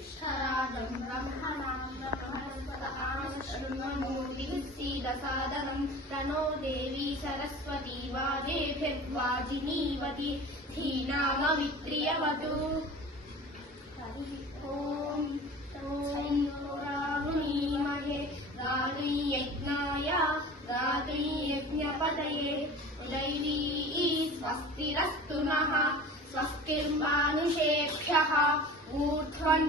ज्येष्ठराजं ब्रह्मणां ब्रह्मणस्पतआनशृण्वन्नोतिभिस्सीदसादनं प्रणो देवी सरस्वती वाजेभिर्वाजिनीवती धीनामवित्रियवतु। ॐ राहुणीमहे रात्रियज्ञाय रात्रियज्ञपतये दैवी स्वस्तिरस्तु नः स्वस्तिर्मानुषेभ्यः ऊर्ध्वं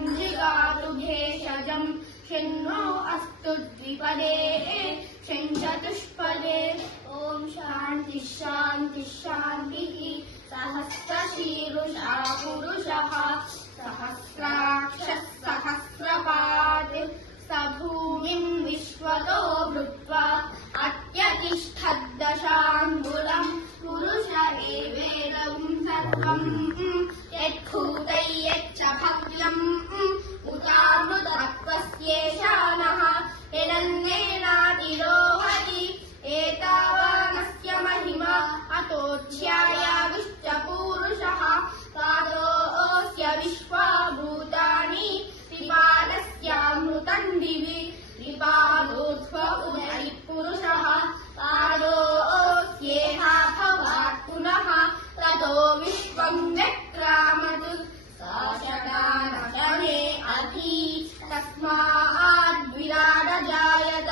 भेषजं शन्नो अस्तु द्विपदे शञ्चतुष्पदे। ॐ शान्ति शान्ति शान्तिः। सहस्रशीर्षा पुरुषः सहस्राक्षः सहस्रपात् स भूमिं विश्वतो भूत्वा अत्यतिष्ठद्दशाङ्गुलं पुरुष एवेदं सर्वं यद्भूतै यच्च भव्यम् उतामृतत्वस्येषानः यदन्नेनातिरोहति एतावानस्य महिमा अतोऽध्यायाविश्च पूरुषः पादोऽस्य विश्वाभूतानि पिपादस्यामृतं दिवि पिपादोऽध्व उदयः पुरुषः पादोऽस्येहा भवात् पुनः ततो विश्वं व्यक्रामतु साशकानशने अधि तस्माद् विराडजायत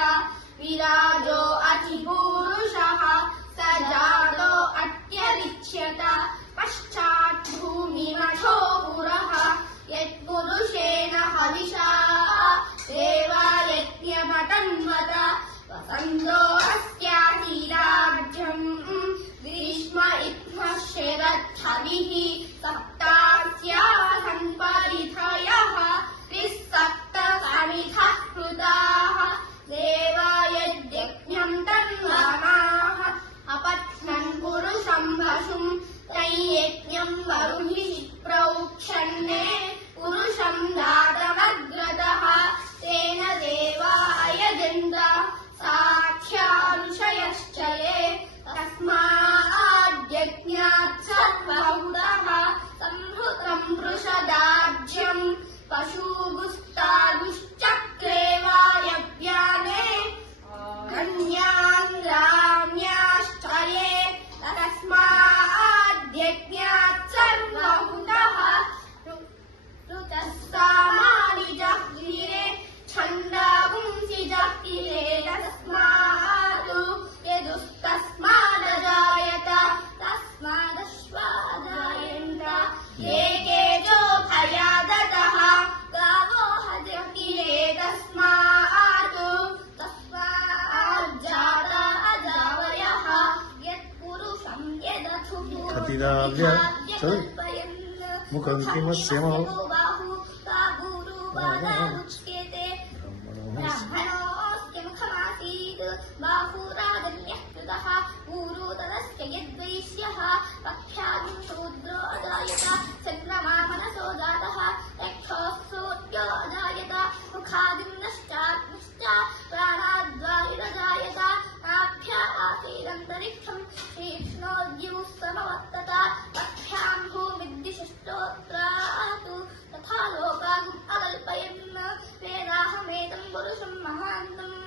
विराजो अतिपूरुषः स जातो अत्यरिच्यत पश्चात् भूमिमथो पुरः यत्पुरुषेण हविषा देवा यज्ञमतन्वत वसन्तो अस्याधिराज्यम् ग्रीष्म इत्थः शरद्धविः सप्तास्यासन् परिधयः त्रिसप्त समिधः कृताः देवा यज्ञं तन्वनाः अपत्नन् पुरुषं वशुं तैयज्ञं वरुहि प्रौक्षन्ने पुरुषं दातमग्रतः तेन देवा अयजन्त साख्या ऋषयश्च ये तस्माद्यज्ञात् सर्वहुतः संहृतं वृषदाज्यं पशुगुस्तादुश्चक्रे वा यज्ञाने कन्यान् राम्याश्च ये तस्माद्यज्ञात् सर्वहुतः ऋतस्सामानि जह्रिरे छन्दागुंसि जह्रिरे तस्मात् यदुस्तस्मादजायत तस्मादश्वाजायन्त ये केजो भयादतः गावो हजकिरे तस्मात् तस्माज्जाता अजावयः यत्पुरुषं यदथुः मुखं किमस्यमो बाहुरुवादामुच्यते ब्रह्मणोऽस्य मुखमासीत् बाहुरादन्यः कृतः ऊरू तदस्य यद्वैश्यः पक्षादिं शूद्रो अजायत चन्द्रमा मनसो जातः यक्षोऽसूर्यो अजायत मुखादिं नश्चाग्निश्च प्राणाद्वायुरजायत नाभ्या आसीदन्तरिक्षं तीक्ष्णोद्युः समवर्तत पक्षां भूमिद्दिशिष्टोत्रातु तथा लोकागुम् अकल्पयन् वेदाहमेदं पुरुषं महान्तम्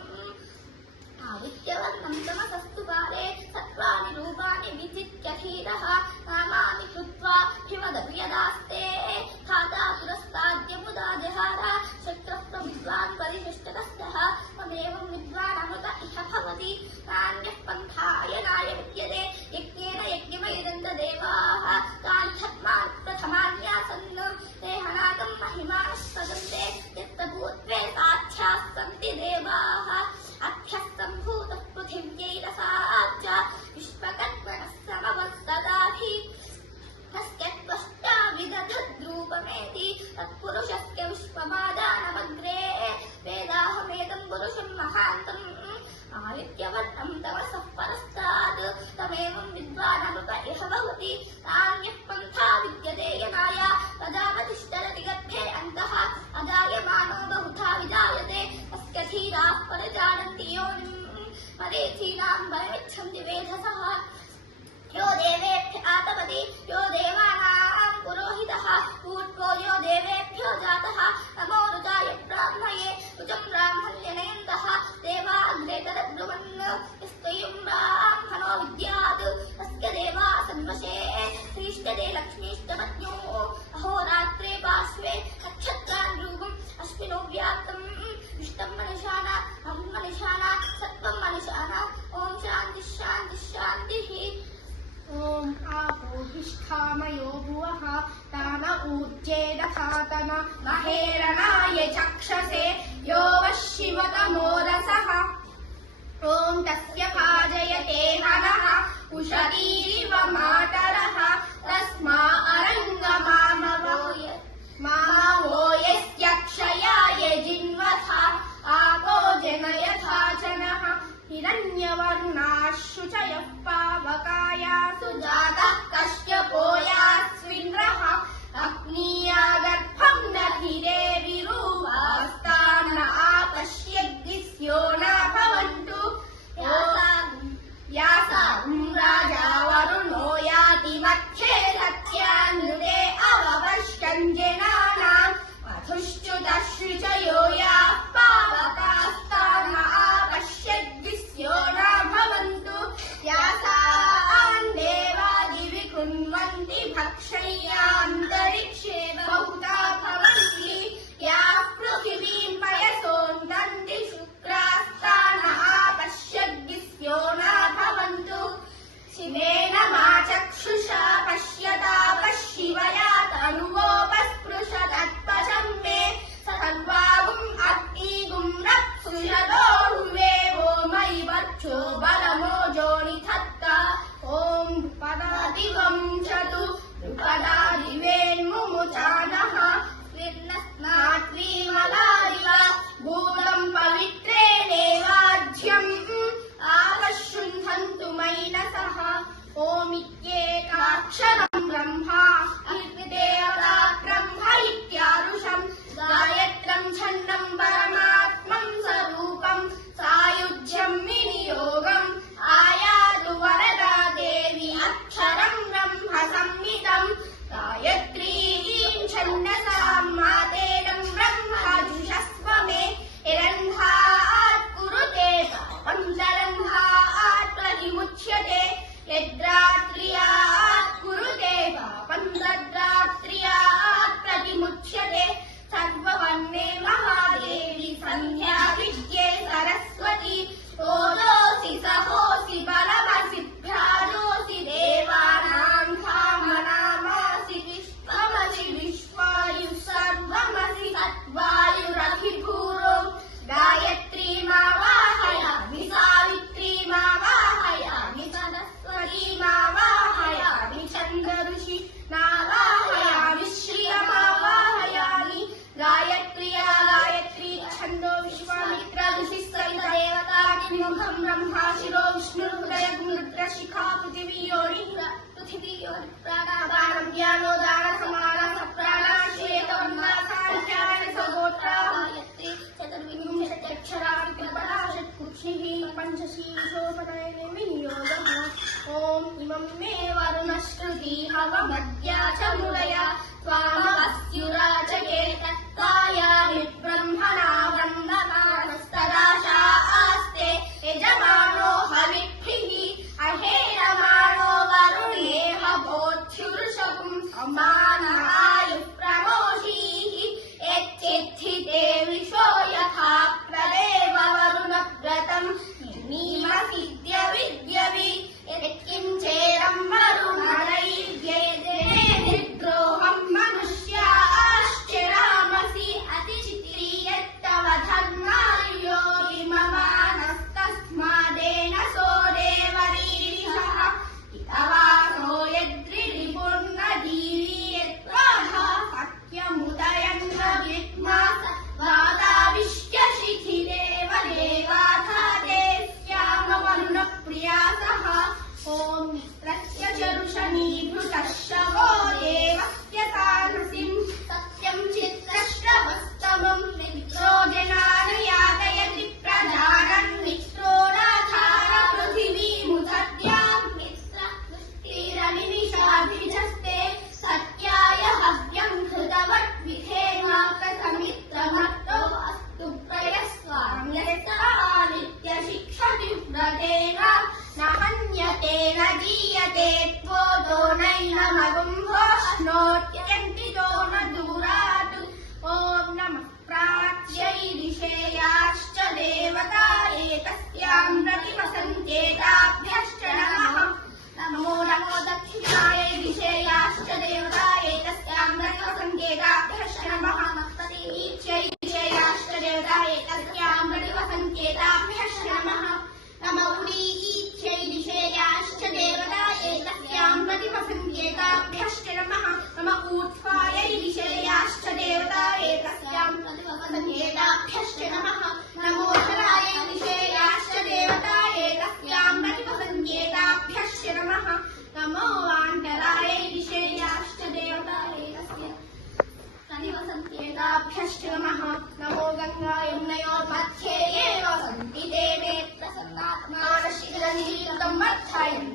आदित्यवर्णं तमसस्तु काले सत्त्वानि रूपाणि विचित्य धीरः नामानि कृत्वा हिमदपि यदास्ते धाता पुरस्ताद्यमुदा जहार शत्रः विद्वान् परिशिष्टतस्तः तमेवं विद्वान् अमृत इह भवति नान्यः पन्थायनाय विद्यते यज्ञेन यज्ञमयदन्त देवाः तानि छत्मानि प्रथमान्यासन् ते हनाकं महिमानः सदन्ते यत्तभूत्वे साध्याः सन्ति देवाः अभ्यः सम्भूतः पृथिव्यै रसाच्च विश्वकर्मणः समवस्तदाभि तस्य त्वष्टा विदधद्रूपमेति तत्पुरुषस्य विश्वमादानमग्रे वेदाहमेदं पुरुषं महान्तम् आदित्यवर्णं तमसः परस्तात् तमेवं विद्वानमृत इह भवति नान्यः पन्था विद्यते यनाय प्रजापतिश्चरति गर्भे अन्तः अजायमानो बहुधा विजायते तस्य धीराः परिजानन्ति योनिम् मरीचीनां वरमिच्छन्ति वेधसः यो देवेभ्य आतपति यो देवानां पुरोहितः पूर्वो यो देवेभ्यो जातः सातन महेरणाय चक्षसे यो वः शिवतमो रसः ॐ तस्य भाजयते हनः उषतीरिव मातरः तस्मा अरङ्गमामवो यस्य क्षयाय जिन्वथा आपो जनयथा जनः हिरण्यवर्णाः शुचयः पावकाया सुजातः कश्यपो यास्मिन्द्रः अग्नीयागर्भम् दधिरे विरुवास्तान्न आपश्यद्दिस्यो न भवन्तु यासागुं राजा वरुणो याति मध्ये सत्यान्नुते अववर्षञ्जनानाम् अधुश्च्युतश्रुचयो याः पावकास्तान्न आपश्यद्दिस्यो न भवन्तु यासान् देवादिविकुन्वन्ति भक्षय्यान्तरिक्षे बहुधा भवन्ति याः पृथिवीम् पयसोन्दन्ति शुक्रास्तान्न आपश्यद्दिस्यो न भवन्तु शिवेन मा चक्षुषा पश्यता पश्शिवया तनुवोपस्पृशदत्पशं मे सर्वागुम् अग्निगुम् रप्सुषदो हुवेवो मयि वर्चो बलमोजो निधत्ता ॐ पदादिवं चतु पदादिवेन्मुमुचानः स्वीर्णस्नात्वीमलारिव भूतं पवित्रेणेवाज्यम् आपशृण्वन्तु मैनसः ओमित्येकाक्षरम् ब्रह्मा अग्निदेवता ब्रह्म इत्यारुषम् गायत्रम् छन्दम् परमात्मम् स्वरूपम् सायुज्यम् विनियोगम् आयातु वरदा देवी अक्षरम् ब्रह्म संहितम् गायत्रीम् छन्दसाम् मातेरम् ब्रह्म जुषस्व मे निरन्धात् कुरुते पञ्चरन्धात् प्रतिमुच्यते यद्रात्र्यात् कुरुते पापं तद्रात्र्यात् प्रतिमुच्यते सर्ववर्णे महादेवी सन्ध्या विद्ये सरस्वती ओदोऽसि सहोऽसि बलमसि भ्राजोऽसि देवानां धामनामासि विश्वमसि विश्वायुः सर्वमसि सद्वायुरधिभूरो गायत्रीमावाहयामि सावित्रीमावाहयामि सरस्वतीमावाहयामि छन्दऋषि नावाहयामि श्रियमावाहयामि गायत्र्या गायत्री छन्दो विश्वामित्र ऋषिः सविता देवताग्निमुखम् ब्रह्मा शिरो विष्णुर्हृदयम् रुद्रशिखा पृथिवीयोनिः प्राणापानं ज्ञानो दानसमानः सप्राणः श्वेतवर्णासाङ्ख्याय सगोत्रा गायत्री चतुर्विंशत्यक्षराणि त्रिपदा षट्कुक्षिः पञ्चशीर्षोपनयने विनियोगः ॐ इमं मे वरुणश्रुति हवमद्या च मुरया त्वामवस्युराजके तत्तायामि ब्रह्मणा वन्दमानस्तदाशा आस्ते यजमानो हविद्भिः अहेरमाणो वरुणेह बोध्युर्षपुं समानायुः प्रमोषीः यच्चित्थिते विशो यथा प्रदेव वरुणव्रतम् मीमसिद्ध्य विद्यवि यत्किञ्चेरं वरुणरैर्येते निर्द्रोहं मनुष्य गङ्गाभ्यश्च नमः नमो गङ्गा यमुनयोर्मध्ये एव सन्ति देवे प्रसन्नात्मानशीलन्नीतं वर्धयन्